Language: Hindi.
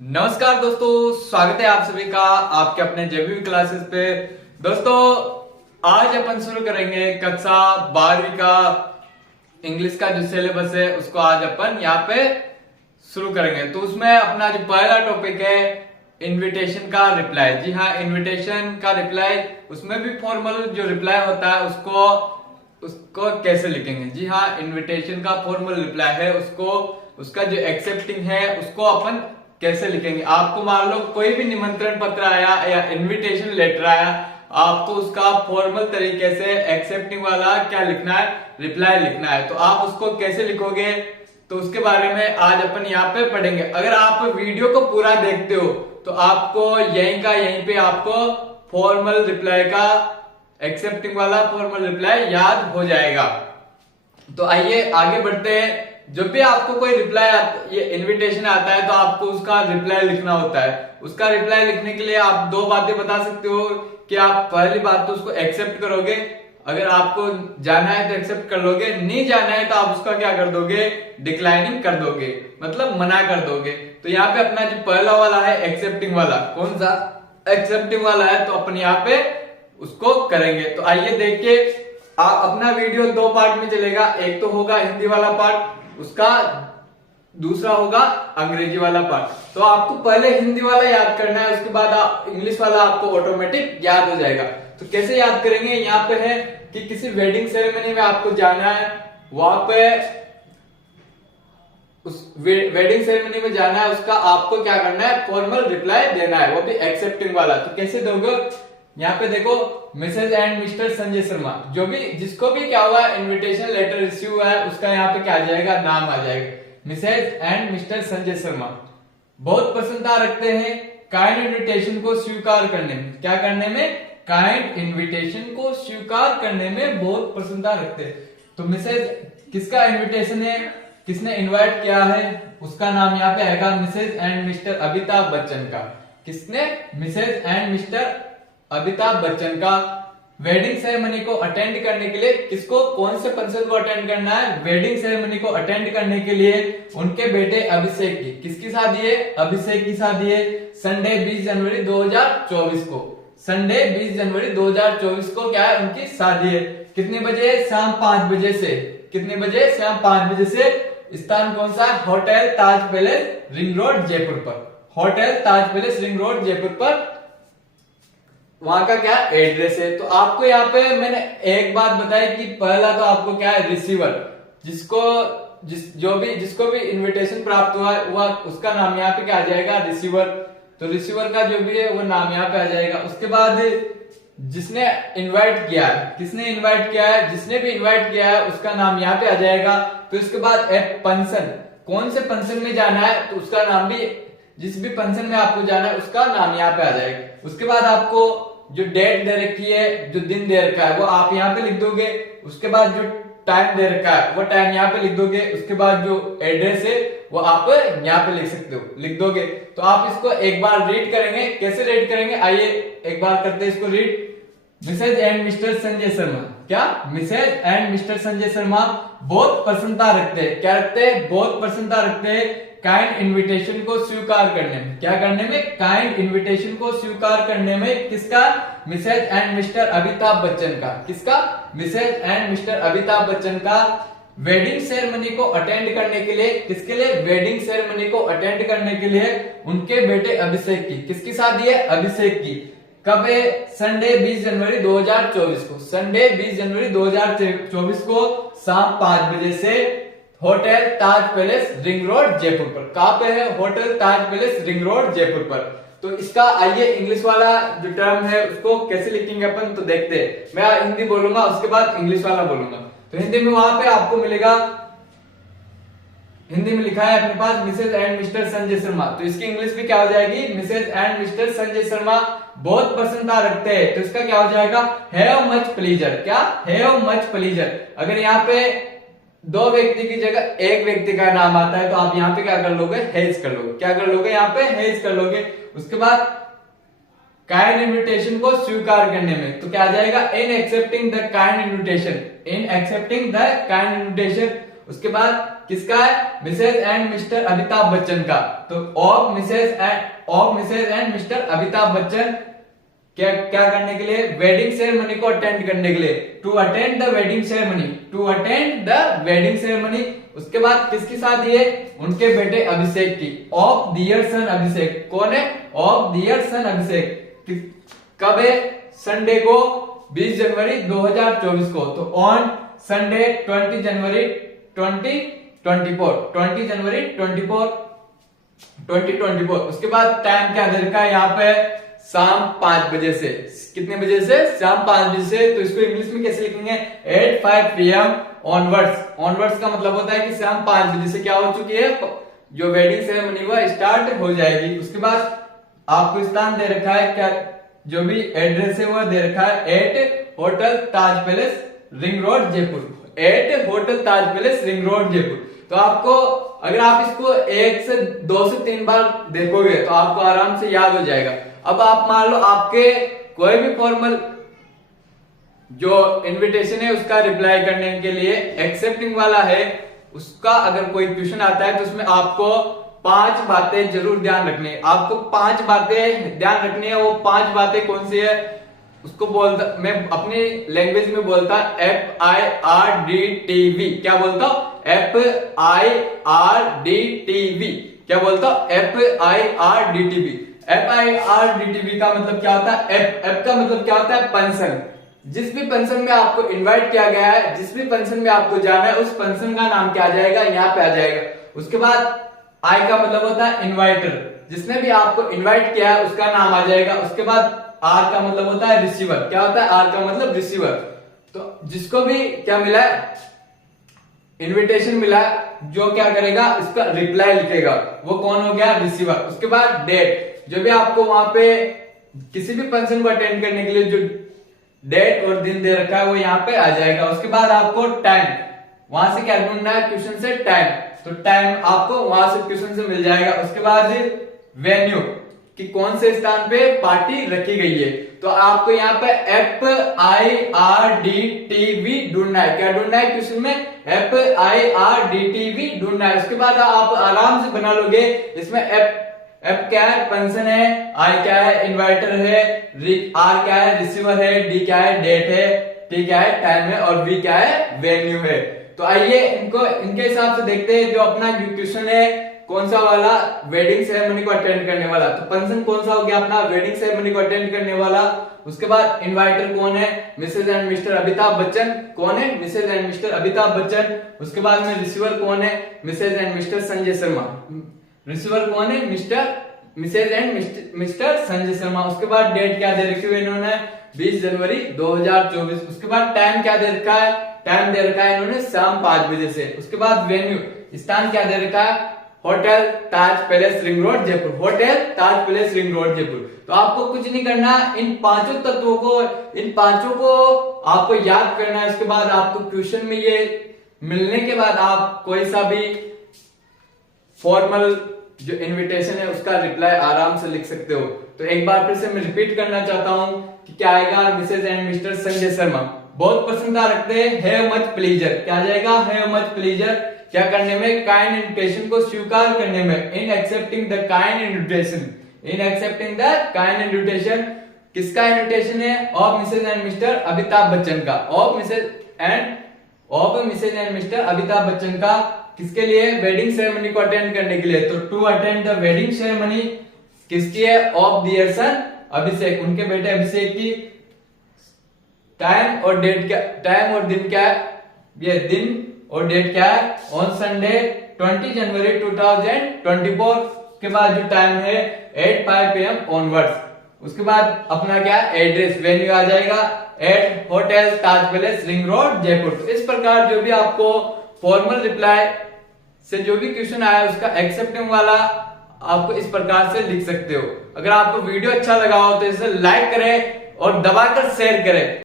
नमस्कार दोस्तों, स्वागत है आप सभी का आपके अपने जेबीवी क्लासेस पे। दोस्तों, आज अपन शुरू करेंगे कक्षा 12वीं का इंग्लिश का जो सिलेबस है उसको आज अपन यहाँ पे शुरू करेंगे। तो उसमें अपना जो पहला टॉपिक है इनविटेशन का रिप्लाई। जी हाँ, इनविटेशन का रिप्लाई, उसमें भी फॉर्मल जो रिप्लाई होता है उसको उसको कैसे लिखेंगे। जी हाँ, इनविटेशन का फॉर्मल रिप्लाई है, उसको उसका जो एक्सेप्टिंग है उसको अपन कैसे लिखेंगे। आपको मान लो कोई भी निमंत्रण पत्र आया या इनविटेशन लेटर आया, आपको उसका फॉर्मल तरीके से एक्सेप्टिंग वाला क्या लिखना है, रिप्लाई लिखना है। तो आप उसको कैसे लिखोगे तो उसके बारे में आज अपन यहाँ पे पढ़ेंगे। अगर आप वीडियो को पूरा देखते हो तो आपको यहीं पे आपको फॉर्मल रिप्लाई का एक्सेप्टिंग वाला फॉर्मल रिप्लाई याद हो जाएगा। तो आइए आगे बढ़ते हैं। जब भी आपको कोई रिप्लाई ये इनविटेशन आता है तो आपको उसका रिप्लाई लिखना होता है। उसका रिप्लाई लिखने के लिए आप दो बातें बता सकते हो कि आप पहली बात तो उसको एक्सेप्ट करोगे, अगर आपको जाना है तो एक्सेप्ट कर लोगे, नहीं जाना है तो आप उसका क्या कर दोगे, डिक्लाइनिंग कर दोगे, मतलब मना कर दोगे। तो यहाँ पे अपना जो पहला वाला है एक्सेप्टिंग वाला, कौन सा एक्सेप्टिंग वाला है, तो अपन यहाँ पे उसको करेंगे। तो आइए देखिए, अपना वीडियो दो पार्ट में चलेगा। एक तो होगा हिंदी वाला पार्ट, उसका दूसरा होगा अंग्रेजी वाला पार्ट। तो आपको पहले हिंदी वाला याद करना है, उसके बाद इंग्लिश वाला आपको ऑटोमेटिक याद हो जाएगा। तो कैसे याद करेंगे, यहाँ पे है कि किसी वेडिंग सेरेमनी में आपको जाना है, वहां पे उस वेडिंग सेरेमनी में जाना है, उसका आपको क्या करना है, फॉर्मल रिप्लाई देना है, वो भी एक्सेप्टिंग वाला। तो कैसे दोगे, यहाँ पे देखो, Mrs and Mr Sanjay Sharma, जो भी जिसको भी क्या हुआ इनविटेशन लेटर रिसीव हुआ है उसका यहाँ पे क्या आ जाएगा, नाम आ जाएगा, Mrs and Mr Sanjay Sharma. बहुत प्रसन्नता रखते हैं काइंड इनविटेशन को स्वीकार करने में, क्या करने में, काइंड इनविटेशन को स्वीकार करने में बहुत प्रसन्नता रखते हैं। तो मिसेज किसका इन्विटेशन है, किसने इन्वाइट किया है, उसका नाम यहाँ पे आएगा Mrs and Mr Amitabh Bachchan का। किसने, Mrs and Mr Amitabh Bachchan का। वेडिंग सेरेमनी को अटेंड करने के लिए किसको, कौन से फंक्शन को अटेंड करना है, वेडिंग सेरेमनी को अटेंड करने के लिए उनके बेटे अभिषेक की, किसकी शादी है, अभिषेक की शादी है, संडे 20 जनवरी 2024 को। संडे 20 जनवरी 2024 को क्या है, उनकी शादी है। कितने बजे, शाम 5 बजे से, कितने बजे, शाम 5 बजे से। स्थान कौन सा है, hotel Taj palace ring road Jaipur पर, hotel Taj palace ring road Jaipur पर, वहां का क्या एड्रेस है। तो आपको यहाँ पे मैंने एक बात बताई कि पहला तो आपको क्या है, रिसीवर, जिसको भी इनविटेशन प्राप्त हुआ है उसका नाम यहाँ पे क्या आ जाएगा, रिसीवर। तो रिसीवर का जो भी है वो नाम यहाँ पे आ जाएगा। उसके बाद जिसने इनवाइट किया है, किसने इनवाइट किया है, जिसने भी इनवाइट किया है उसका नाम यहाँ पे आ जाएगा। फिर उसके बाद फंक्शन, कौन से फंक्शन में जाना है तो उसका नाम भी, जिस भी फंक्शन में आपको जाना है उसका नाम यहाँ पे आ जाएगा। उसके बाद आपको जो डेट दे रखी है, जो दिन दे रखा है वो आप यहाँ पे लिख दोगे। उसके बाद जो टाइम दे रखा है वो टाइम यहाँ पे लिख दोगे। उसके बाद जो एड्रेस है वो आप यहाँ पे लिख सकते हो, लिख दोगे। तो आप इसको एक बार रीड करेंगे, कैसे रीड करेंगे, आइए एक बार करते हैं इसको read. Mrs and Mr Sanjay Sharma, क्या, Mrs and Mr Sanjay Sharma बहुत प्रसन्नता रखते हैं, क्या रखते हैं, बहुत प्रसन्नता रखते हैं काइंड इनविटेशन को स्वीकार करने में, क्या करने में, काइंड इनविटेशन को स्वीकार करने में। किसका, Mrs and Mr Amitabh Bachchan का, किसका, Mrs and Mr Amitabh Bachchan का। वेडिंग सेरेमनी को अटेंड करने के लिए, किसके लिए, वेडिंग सेरेमनी को अटेंड करने के लिए उनके बेटे अभिषेक की, किसकी शादी है, अभिषेक की। कब है, संडे 20 जनवरी 2024 को, संडे 20 जनवरी 2024 को शाम 5 बजे से hotel Taj palace ring road Jaipur पर। कहां पे है, hotel Taj palace ring road Jaipur पर। तो इसका आइए इंग्लिश वाला जो टर्म है उसको कैसे लिखेंगे अपन, तो देखते हैं। मैं हिंदी बोलूंगा उसके बाद इंग्लिश वाला बोलूंगा। तो हिंदी में वहां पे आपको मिलेगा, हिंदी में लिखा है अपने पास Mrs and Mr Sanjay Sharma, तो इसकी इंग्लिश भी क्या हो जाएगी, Mrs and Mr Sanjay Sharma बहुत प्रसन्नता रखते हैं। तो इसका क्या हो जाएगा, हैव मच प्लीजर, क्या, हैव मच प्लीजर। अगर यहाँ पे दो व्यक्ति की जगह एक व्यक्ति का नाम आता है तो आप यहाँ पे क्या कर लोगे, हैज कर लोगे, क्या कर लोगे, यहाँ पे हैज कर लोगे। उसके बाद काइंड इन्विटेशन को स्वीकार करने में, तो क्या आ जाएगा, in accepting the kind invitation, in accepting the kind invitation. उसके बाद किसका है? Mrs and Mr Amitabh Bachchan का। तो of Mrs and Mr Amitabh Bachchan क्या क्या करने के लिए? वेडिंग सेरेमनी को अटेंड करने के लिए। To attend the wedding ceremony. उसके बाद किसकी शादी है? उनके बेटे अभिषेक की। Of their son Abhishek. कौन है? Of their son Abhishek. कब है? संडे को 20 जनवरी 2024 को। तो ऑन संडे 20 जनवरी 2024। उसके बाद टाइम क्या दे रखा है यहाँ पे? शाम 5 बजे से। कितने बजे से? शाम 5 बजे से। तो इसको इंग्लिश में कैसे लिखेंगे? 8:05 PM ऑनवर्ड्स का मतलब होता है कि शाम 5 बजे से क्या हो चुकी है? जो वेडिंग सेरेमनी वो स्टार्ट हो जाएगी। उसके बाद आपको स्थान दे रखा है क्या? जो भी एड्रेस है वो दे रखा है 8 hotel Taj palace ring road Jaipur. 8 hotel Taj palace ring road Jaipur. तो आपको अगर आप इसको 1 से 2 से 3 बार देखोगे तो आपको आराम से याद हो जाएगा। अब आप मान लो आपके कोई भी फॉर्मल जो इनविटेशन है उसका रिप्लाई करने के लिए एक्सेप्टिंग वाला है, उसका अगर कोई क्वेश्चन आता है तो उसमें आपको 5 बातें जरूर ध्यान रखनी है। आपको 5 बातें ध्यान रखनी है। वो 5 बातें कौन सी है? उसको बोलता, मैं अपनी लैंग्वेज में बोलता FIRDTV। क्या बोलता हूं? FIRDTV। क्या बोलता हूं? FIRDTV। FIRDTV का मतलब क्या होता है? F का मतलब क्या होता है? फंक्शन। जिस भी फंक्शन में आपको इनवाइट किया गया है, जिस भी फंक्शन में आपको जाना है, उस फंक्शन का नाम क्या आ जाएगा? यहाँ पे आ जाएगा। उसके बाद I का मतलब होता है इनवाइटर। जिसने भी आपको इनवाइट किया है उसका नाम आ जाएगा। उसके बाद R का मतलब होता है रिसीवर। क्या होता है? R का मतलब रिसीवर। तो जिसको भी क्या मिला है? इनविटेशन मिला है, जो क्या करेगा? इसका रिप्लाई लिखेगा, वो कौन हो गया? रिसीवर। उसके बाद डेट। जो भी आपको वहां पे किसी भी फंक्शन को अटेंड करने के लिए जो डेट और दिन दे रखा है वो यहाँ पे आ जाएगा। उसके बाद आपको टाइम, वहां से क्या ढूंढना है? क्वेश्चन से टाइम। तो टाइम आपको वहां से क्वेश्चन से मिल जाएगा। उसके बाद वेन्यू कि कौन से स्थान पे पार्टी रखी गई है। तो आपको यहाँ पे FIRDTV ढूंढना है। क्या ढूंढना है? क्वेश्चन में FIRDTV ढूंढना है। उसके बाद आप आराम से बना लोगे। इसमें F क्या है? फंक्शन है। I क्या है? इन्वाइटर है। R क्या है? रिसीवर है। D क्या है? डेट है। T क्या है? टाइम है। और V क्या है? वेन्यू है। तो आइए इनको इनके हिसाब से देखते हैं। जो अपना क्वेश्चन है कौन सा वाला? वेडिंग सेरेमनी को अटेंड करने वाला। तो फंक्शन कौन सा हो गया अपना? वेडिंग सेरेमनी को अटेंड करने वाला। उसके बाद इनवाइटर कौन है? Mrs and Mr Amitabh Bachchan. कौन है? Mrs and Mr Amitabh Bachchan. उसके बाद में रिसीवर कौन है? Mrs and Mr Sanjay Sharma. Receiver कौन है? Mrs and Mr Sanjay Sharma. उसके बाद डेट क्या दे रखी है इन्होंने? 20 जनवरी 2024। उसके बाद टाइम क्या दे रखा है? टाइम दे रखा है इन्होंने शाम 5 बजे से। उसके बाद वेन्यू, स्थान क्या दे रखा है? Hotel Taj palace ring road Jaipur. Hotel Taj palace ring road Jaipur. तो आपको कुछ नहीं करना, इन पांचों तत्वों को, इन पांचों को आपको याद करना है। उसके बाद आपको क्वेश्चन में ये मिलने के बाद आप कोई सा भी फॉर्मल जो इनविटेशन है उसका रिप्लाई आराम से लिख सकते हो। तो एक बार फिर से मैं रिपीट करना चाहता हूं कि क्या आएगा? Mrs and Mr Sanjay Sharma बहुत प्रसन्नता रखते हैं। Have much pleasure. क्या आ जाएगा? Have much pleasure. क्या करने में? काइंड इन्विटेशन को स्वीकार करने में। In accepting the kind invitation. In accepting the kind invitation. किसका इन्विटेशन है? Of Mrs and Mr Amitabh Bachchan का। Of Mrs and Mr Amitabh Bachchan का। किसके लिए? वेडिंग सेरेमनी को अटेंड करने के लिए। तो to attend the wedding ceremony किसकी है? ऑफ दियर सन अभिषेक, उनके बेटे अभिषेक की। टाइम और डेट क्या? टाइम और दिन क्या है? ये दिन और डेट क्या है? ऑन संडे 20 जनवरी 2024 के बाद जो टाइम है 8:05 PM ऑनवर्ड्स। उसके बाद अपना क्या? एड्रेस, वेन्यू आ जाएगा 8 hotel Taj palace ring road Jaipur. तो इस प्रकार जो भी आपको फॉर्मल रिप्लाई से जो भी क्वेश्चन आया उसका एक्सेप्टिंग वाला आपको इस प्रकार से लिख सकते हो। अगर आपको वीडियो अच्छा लगा हो तो इसे लाइक करें और दबाकर शेयर करें।